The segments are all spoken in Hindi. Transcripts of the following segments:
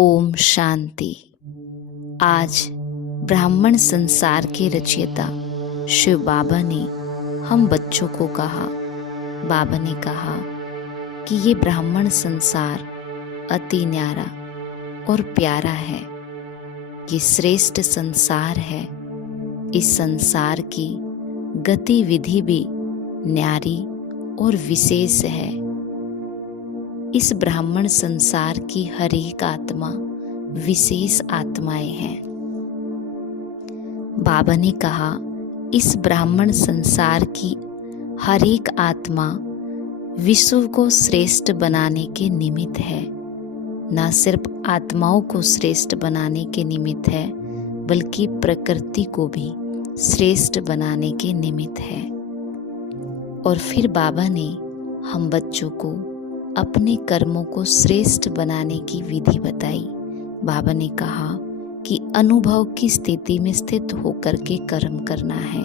ओम शांति। आज ब्राह्मण संसार के रचयिता शिव बाबा ने हम बच्चों को कहा, बाबा ने कहा कि ये ब्राह्मण संसार अति न्यारा और प्यारा है। ये श्रेष्ठ संसार है। इस संसार की गतिविधि भी न्यारी और विशेष है। इस ब्राह्मण संसार की हर एक आत्मा विशेष आत्माएं हैं। बाबा ने कहा, इस ब्राह्मण संसार की हर एक आत्मा विश्व को श्रेष्ठ बनाने के निमित्त है। न सिर्फ आत्माओं को श्रेष्ठ बनाने के निमित्त है, बल्कि प्रकृति को भी श्रेष्ठ बनाने के निमित्त है। और फिर बाबा ने हम बच्चों को अपने कर्मों को श्रेष्ठ बनाने की विधि बताई। बाबा ने कहा कि अनुभव की स्थिति में स्थित होकर के कर्म करना है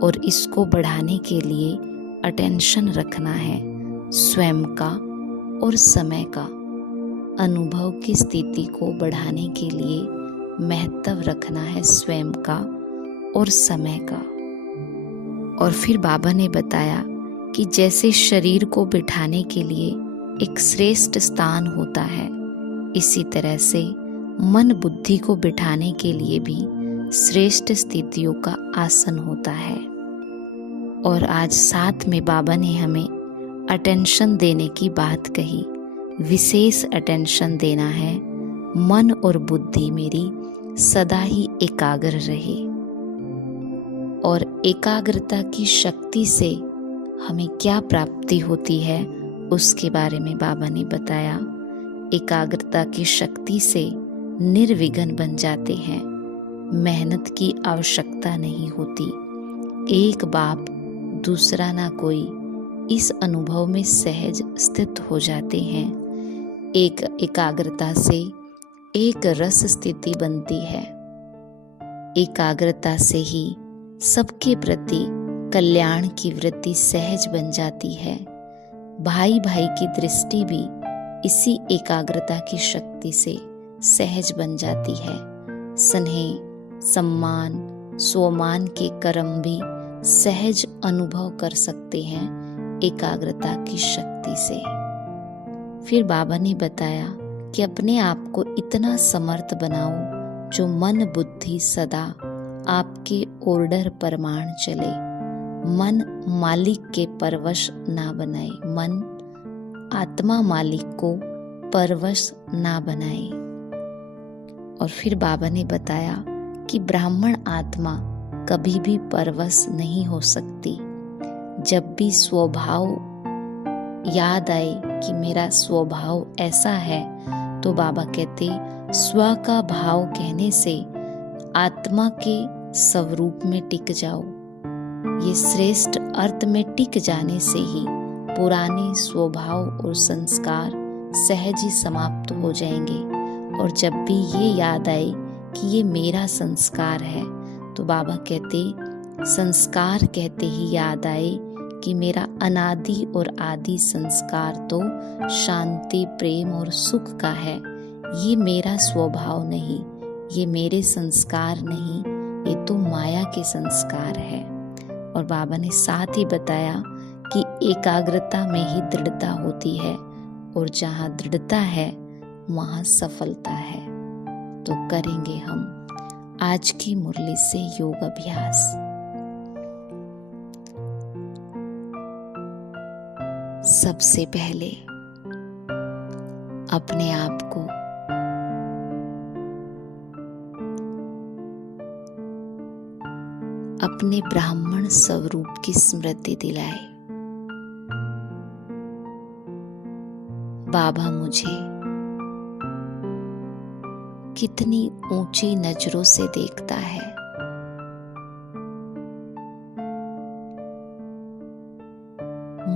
और इसको बढ़ाने के लिए अटेंशन रखना है, स्वयं का और समय का। अनुभव की स्थिति को बढ़ाने के लिए महत्व रखना है स्वयं का और समय का। और फिर बाबा ने बताया कि जैसे शरीर को बिठाने के लिए एक श्रेष्ठ स्थान होता है, इसी तरह से मन बुद्धि को बिठाने के लिए भी श्रेष्ठ स्थितियों का आसन होता है। और आज साथ में बाबा ने हमें अटेंशन देने की बात कही। विशेष अटेंशन देना है। मन और बुद्धि मेरी सदा ही एकाग्र रहे। और एकाग्रता की शक्ति से हमें क्या प्राप्ति होती है उसके बारे में बाबा ने बताया। एकाग्रता की शक्ति से निर्विघ्न बन जाते हैं। मेहनत की आवश्यकता नहीं होती। एक बाप दूसरा ना कोई, इस अनुभव में सहज स्थित हो जाते हैं। एक एकाग्रता से एक रस स्थिति बनती है। एकाग्रता से ही सबके प्रति कल्याण की वृत्ति सहज बन जाती है। भाई भाई की दृष्टि भी इसी एकाग्रता की शक्ति से सहज बन जाती है। स्नेह, सम्मान, स्वमान के कर्म भी सहज अनुभव कर सकते हैं एकाग्रता की शक्ति से। फिर बाबा ने बताया कि अपने आप को इतना समर्थ बनाओ जो मन बुद्धि सदा आपके ऑर्डर परमाण चले। मन मालिक के परवश ना बनाए। मन आत्मा मालिक को परवश ना बनाए। और फिर बाबा ने बताया कि ब्राह्मण आत्मा कभी भी परवश नहीं हो सकती। जब भी स्वभाव याद आए कि मेरा स्वभाव ऐसा है, तो बाबा कहते स्व का भाव कहने से आत्मा के स्वरूप में टिक जाओ। ये श्रेष्ठ अर्थ में टिक जाने से ही पुराने स्वभाव और संस्कार सहज ही समाप्त हो जाएंगे। और जब भी ये याद आए कि ये मेरा संस्कार है, तो बाबा कहते संस्कार कहते ही याद आए कि मेरा अनादि और आदि संस्कार तो शांति, प्रेम और सुख का है। ये मेरा स्वभाव नहीं, ये मेरे संस्कार नहीं, ये तो माया के संस्कार है। और बाबा ने साथ ही बताया कि एकाग्रता में ही दृढ़ता होती है और जहाँ दृढ़ता है वहाँ सफलता है। तो करेंगे हम आज की मुरली से योग अभ्यास। सबसे पहले अपने आप को अपने ब्राह्मण स्वरूप की स्मृति दिलाए। बाबा मुझे कितनी ऊंची नजरों से देखता है।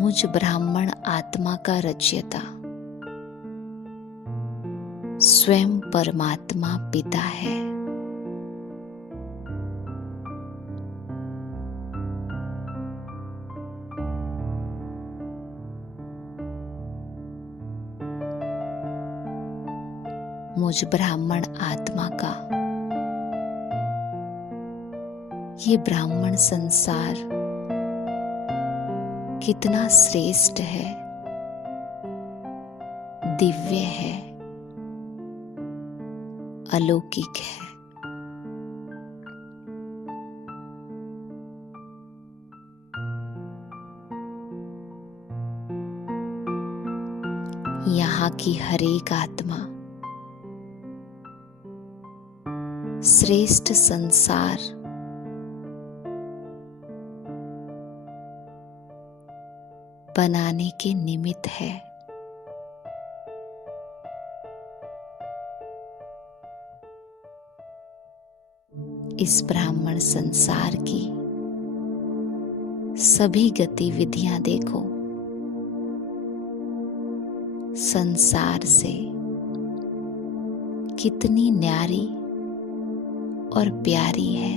मुझ ब्राह्मण आत्मा का रचयिता स्वयं परमात्मा पिता है। मुझ ब्राह्मण आत्मा का। ये ब्राह्मण संसार कितना श्रेष्ठ है, दिव्य है, अलौकिक है। यहाँ की हर एक आत्मा श्रेष्ठ संसार बनाने के निमित्त है। इस ब्राह्मण संसार की सभी गतिविधियां देखो, संसार से कितनी न्यारी और प्यारी है।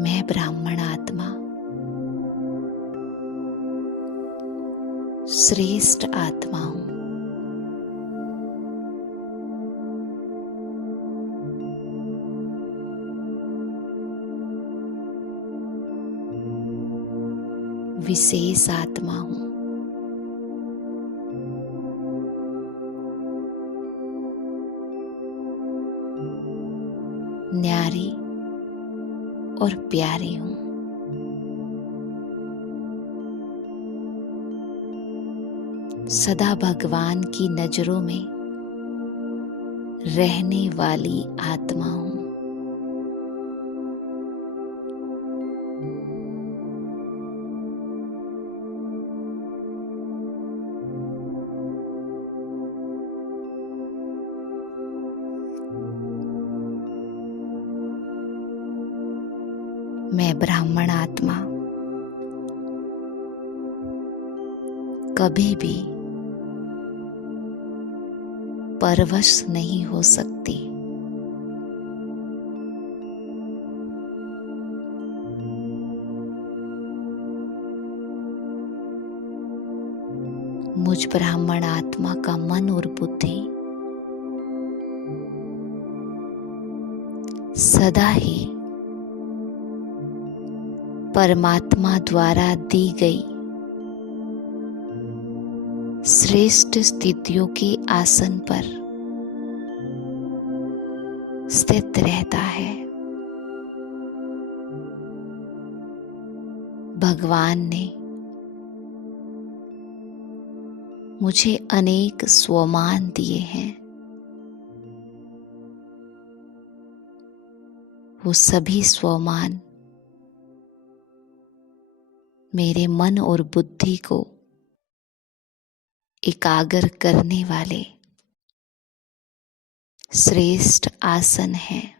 मैं ब्राह्मण आत्मा श्रेष्ठ आत्मा हूं। विशेष आत्मा हूं। न्यारी और प्यारी हूं। सदा भगवान की नजरों में रहने वाली आत्मा हूं। मैं ब्राह्मण आत्मा कभी भी परवश नहीं हो सकती। मुझ ब्राह्मण आत्मा का मन और बुद्धि सदा ही परमात्मा द्वारा दी गई श्रेष्ठ स्थितियों के आसन पर स्थित रहता है। भगवान ने मुझे अनेक स्वमान दिए हैं। वो सभी स्वमान मेरे मन और बुद्धि को एकाग्र करने वाले श्रेष्ठ आसन हैं।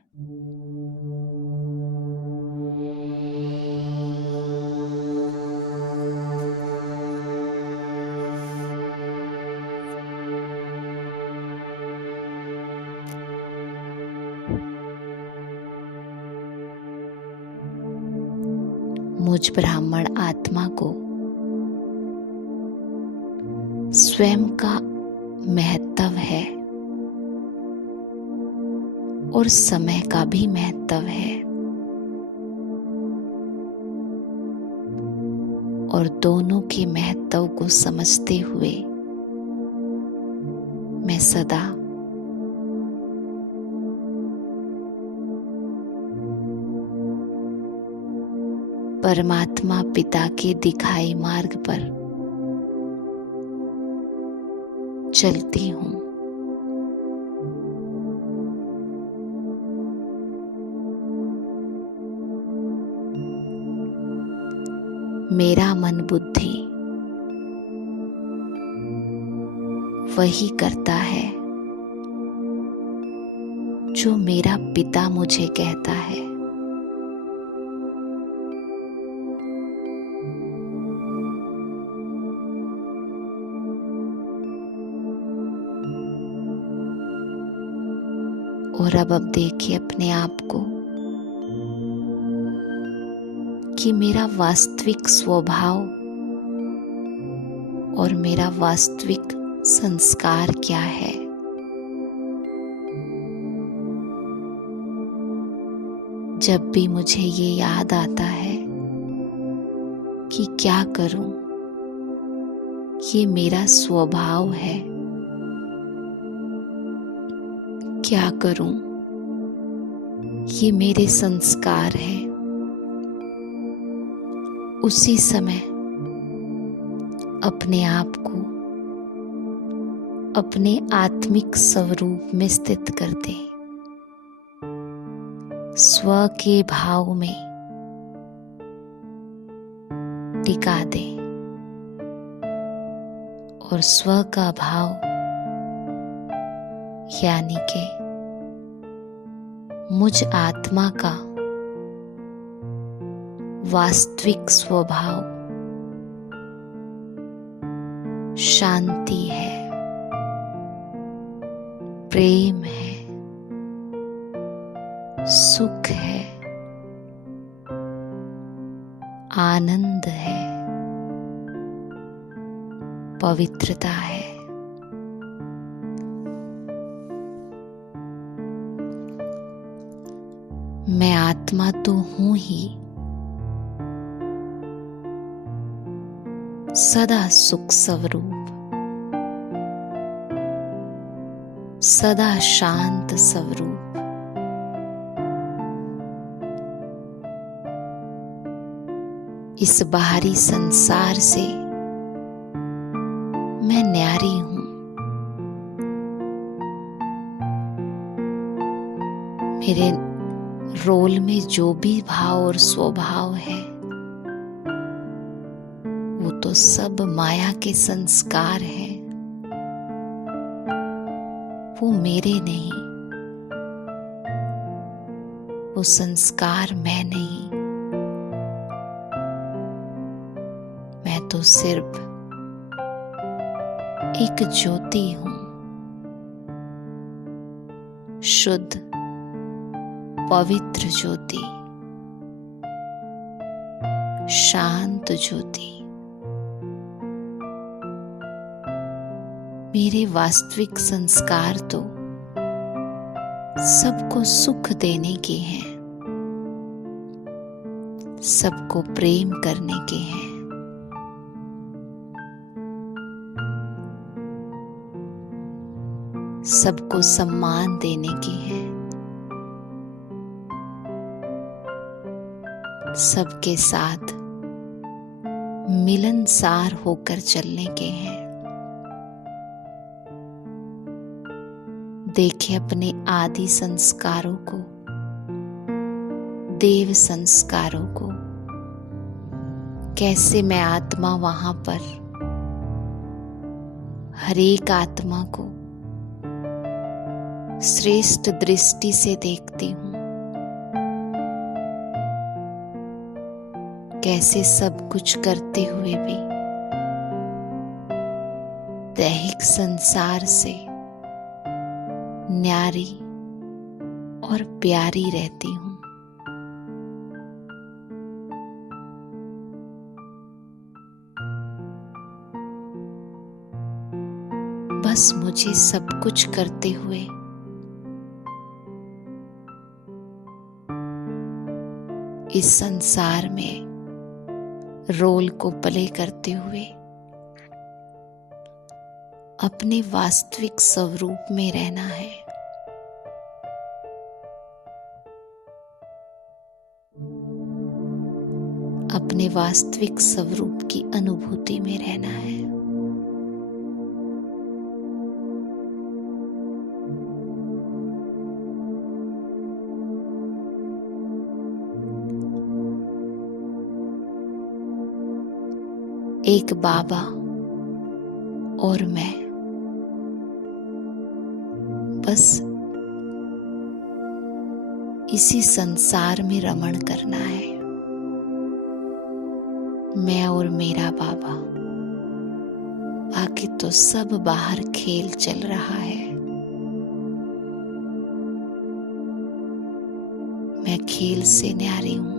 मुझ ब्राह्मण आत्मा को स्वयं का महत्व है और समय का भी महत्व है, और दोनों के महत्व को समझते हुए मैं सदा परमात्मा पिता के दिखाए मार्ग पर चलती हूँ। मेरा मन बुद्धि वही करता है जो मेरा पिता मुझे कहता है। और अब देखिए अपने आप को कि मेरा वास्तविक स्वभाव और मेरा वास्तविक संस्कार क्या है। जब भी मुझे ये याद आता है कि क्या करूं, ये मेरा स्वभाव है, क्या करूं, ये मेरे संस्कार हैं, उसी समय अपने आप को अपने आत्मिक स्वरूप में स्थित कर दे, स्व के भाव में टिका दे और स्व का भाव यानी के मुझ आत्मा का वास्तविक स्वभाव शांति है, प्रेम है, सुख है, आनंद है, पवित्रता है। मैं आत्मा तो हूं ही, सदा सुख स्वरूप, सदा शांत स्वरूप। इस बाहरी संसार से मैं न्यारी हूं। मेरे रोल में जो भी भाव और स्वभाव है वो तो सब माया के संस्कार हैं, वो मेरे नहीं, वो संस्कार मैं नहीं। मैं तो सिर्फ एक ज्योति हूं, शुद्ध पवित्र ज्योति, शांत ज्योति। मेरे वास्तविक संस्कार तो सबको सुख देने के हैं, सबको प्रेम करने के हैं, सबको सम्मान देने के हैं, सबके साथ मिलनसार होकर चलने के हैं। देखे अपने आदि संस्कारों को, देव संस्कारों को, कैसे मैं आत्मा वहां पर हर एक आत्मा को श्रेष्ठ दृष्टि से देखती हूं। कैसे सब कुछ करते हुए भी दैहिक संसार से न्यारी और प्यारी रहती हूं। बस मुझे सब कुछ करते हुए इस संसार में रोल को प्ले करते हुए अपने वास्तविक स्वरूप में रहना है। अपने वास्तविक स्वरूप की अनुभूति में रहना है। एक बाबा और मैं, बस इसी संसार में रमण करना है। मैं और मेरा बाबा, बाकी तो सब बाहर खेल चल रहा है। मैं खेल से न्यारी हूं।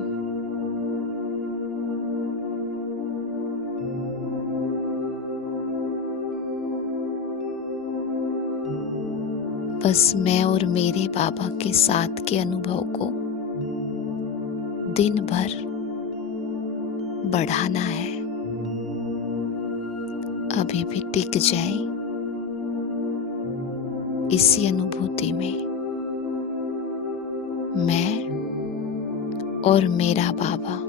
बस मैं और मेरे बाबा के साथ के अनुभव को दिन भर बढ़ाना है। अभी भी टिक जाए इसी अनुभूति में, मैं और मेरा बाबा।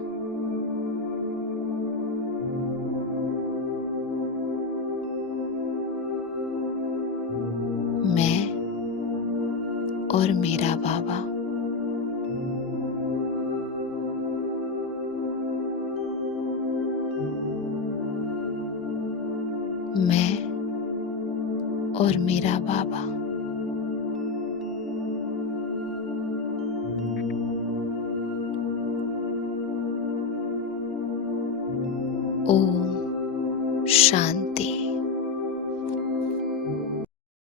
मैं और मेरा बाबा। मैं और मेरा बाबा। ओम शांति।